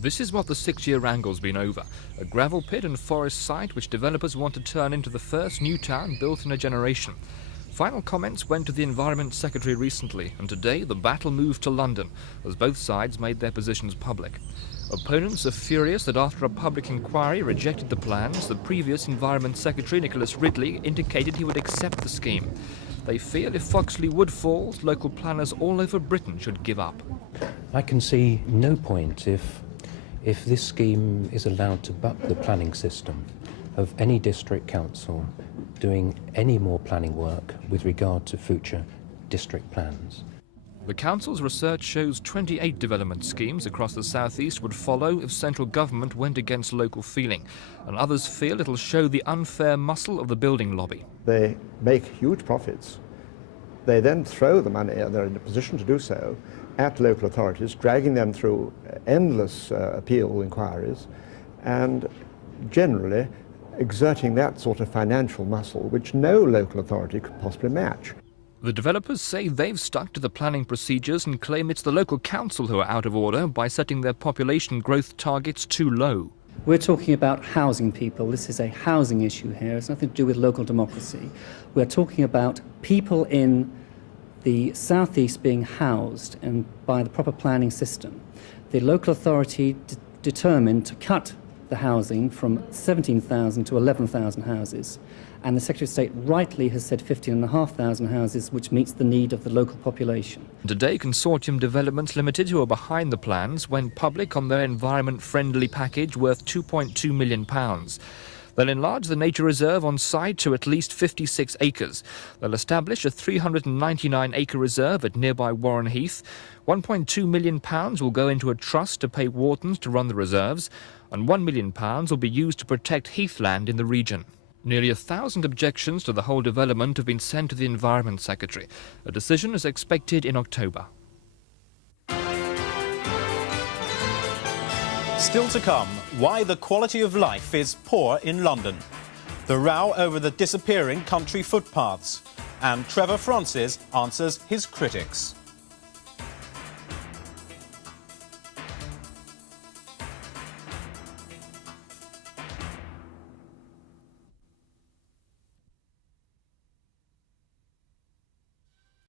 This is what the 6-year wrangle's been over. A gravel pit and forest site which developers want to turn into the first new town built in a generation. Final comments went to the Environment Secretary recently, and today the battle moved to London, as both sides made their positions public. Opponents are furious that after a public inquiry rejected the plans, the previous Environment Secretary, Nicholas Ridley, indicated he would accept the scheme. They feel if Foxley Wood falls, local planners all over Britain should give up. I can see no point if this scheme is allowed to buck the planning system of any district council doing any more planning work with regard to future district plans. The council's research shows 28 development schemes across the southeast would follow if central government went against local feeling, and others feel it'll show the unfair muscle of the building lobby. They make huge profits. They then throw the money, and they're in a position to do so, at local authorities, dragging them through endless appeal inquiries, and generally exerting that sort of financial muscle which no local authority could possibly match. The developers say they've stuck to the planning procedures and claim it's the local council who are out of order by setting their population growth targets too low. We're talking about housing people. This is a housing issue here. It's nothing to do with local democracy. We're talking about people in the southeast being housed and by the proper planning system. The local authority determined to cut the housing from 17,000 to 11,000 houses, and the Secretary of State rightly has said 15,500 houses, which meets the need of the local population. Today, Consortium Developments Limited, who are behind the plans, went public on their environment-friendly package worth £2.2 million. They'll enlarge the nature reserve on site to at least 56 acres. They'll establish a 399-acre reserve at nearby Warren Heath. £1.2 million will go into a trust to pay wardens to run the reserves, and £1 million will be used to protect heathland in the region. Nearly 1,000 objections to the whole development have been sent to the Environment Secretary. A decision is expected in October. Still to come, why the quality of life is poor in London, the row over the disappearing country footpaths, and Trevor Francis answers his critics.